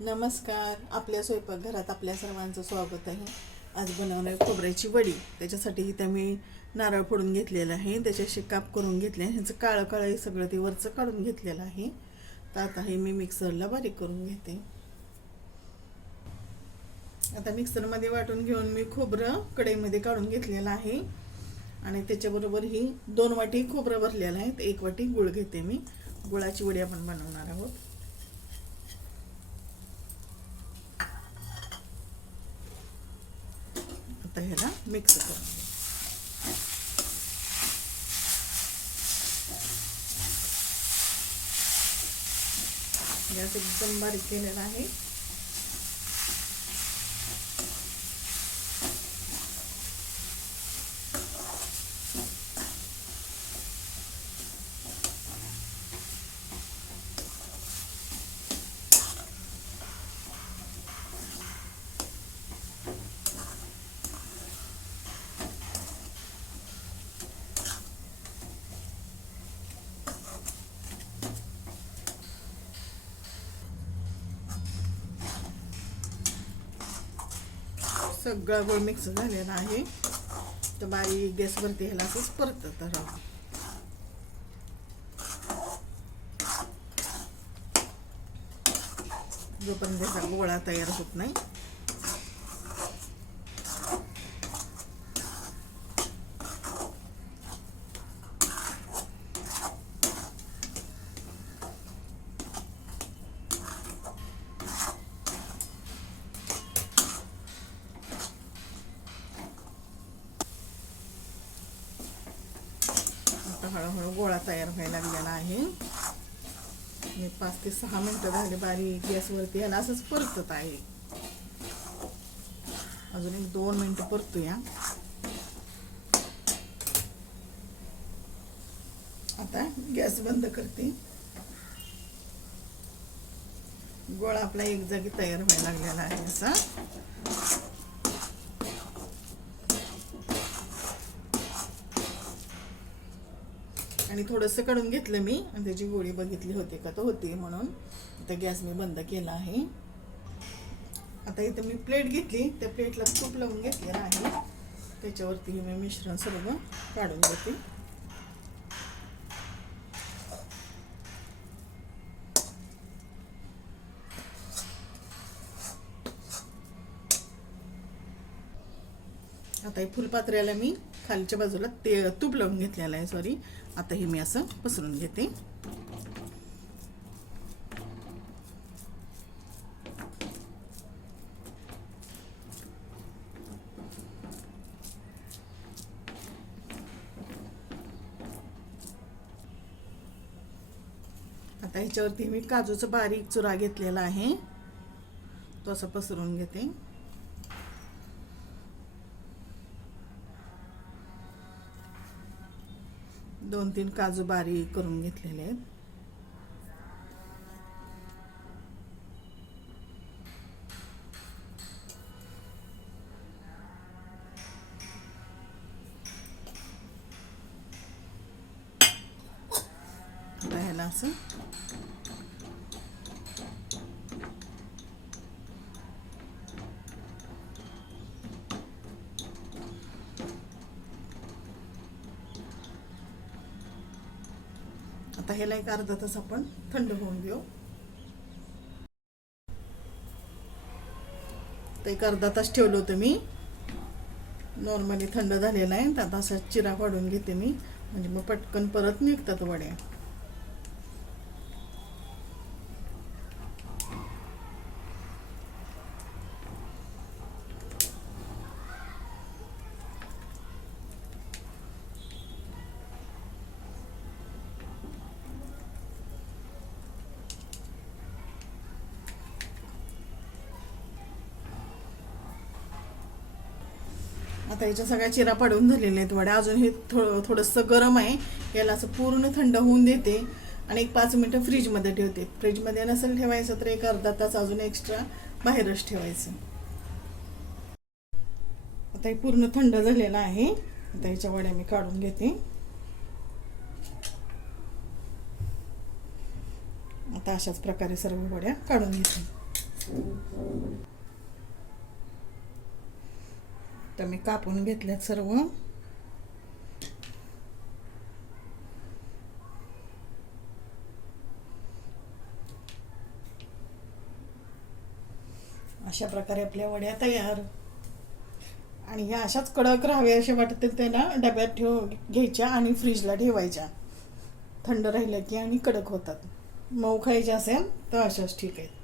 नमस्कार. आपल्या स्वयंपाकघरात आपल्या सर्वांचं स्वागत आहे. आज बनवणार आहे खोबऱ्याची वडी. त्याच्यासाठी इथं मी नारळ फोडून घेतलेलं आहे. त्याच्याशी काप करून घेतले आहे ह्याचं काळं काळं हे सगळं ते वरचं काढून घेतलेलं आहे. तर आता हे मी मिक्सरला बारीक करून घेते. आता मिक्सरमध्ये वाटून घेऊन मी खोबरं कढईमध्ये काढून घेतलेलं आहे. आणि त्याच्याबरोबर ही दोन वाटी खोबरं भरलेलं आहे. एक वाटी गुळ घेते मी. गुळाची वडी आपण बनवणार आहोत. आता ह्याला मिक्स करून गॅस एकदम बारीक केलेला आहे. सगळं गोळ मिक्स झालेला आहे. तर बारीक गॅसवरती ह्याला असंच परतत राहू. जोपर्यंत त्याचा गोळा तयार होत नाही आता हळूहळू गोळा तयार व्हायला लागलेला आहे. मी पाच ते सहा मिनटं झाले बारीक गॅसवरती याला असंच परतत आहे. अजून एक दोन मिनटं परतूया. आता गॅस बंद करते. गोळा आपला एक जागी तयार व्हायला लागलेला आहे असा. आणि थोडंसं काढून घेतलं मी. आणि त्याची गोळी बघितली होती का? तर होती म्हणून. आता गॅस मी बंद केला आहे. आता इथं मी प्लेट घेतली. त्या प्लेटला तूप लावून घेतलेलं आहे. त्याच्यावरती मी मिश्रण सर्व काढून घेते. आता हे फुलपात्र्याला मी खालच्या बाजूला ते तूप लावून घेतलेलं आहे सॉरी आता हे मी असं पसरून घेते. आता ह्याच्यावरती मी काजूचा बारीक चुरा घेतलेला आहे. तो असं पसरून घेते. दोन तीन काजू बारीक करून घेतलेले आहेत. आता ह्याला असं आता ह्याला एक अर्धा तास आपण थंड होऊन घेऊ तर एक अर्धा तास ठेवलं होतं मी. नॉर्मली थंड झालेला आहे तर आता असा चिरा काढून घेते मी. म्हणजे मग पटकन परत निघतात वड्या. आता याच्या सगळ्या चिरा पडून झालेल्या आहेत वड्या अजून हे थोडं थोडंसं गरम आहे. याला असं पूर्ण थंड होऊन देते. आणि एक पाच मिनटं फ्रीजमध्ये ठेवते. फ्रीजमध्ये नसेल ठेवायचं तर एक अर्धा तास अजून एक्स्ट्रा बाहेरच ठेवायचं. आता हे पूर्ण थंड झालेलं आहे. आता याच्या वड्या मी काढून घेते. आता अशाच प्रकारे सर्व वड्या काढून घेते. तर मी कापून घेतल्यात सर्व. अशा प्रकारे आपल्या वड्या तयार. आणि ह्या अशाच कडक राहावे असे वाटते त्यांना डब्यात ठेव घ्यायच्या आणि फ्रीजला ठेवायच्या. थंड राहिल्या की आणि कडक होतात. मऊ खायचे असेल तर अशाच ठीक आहेत.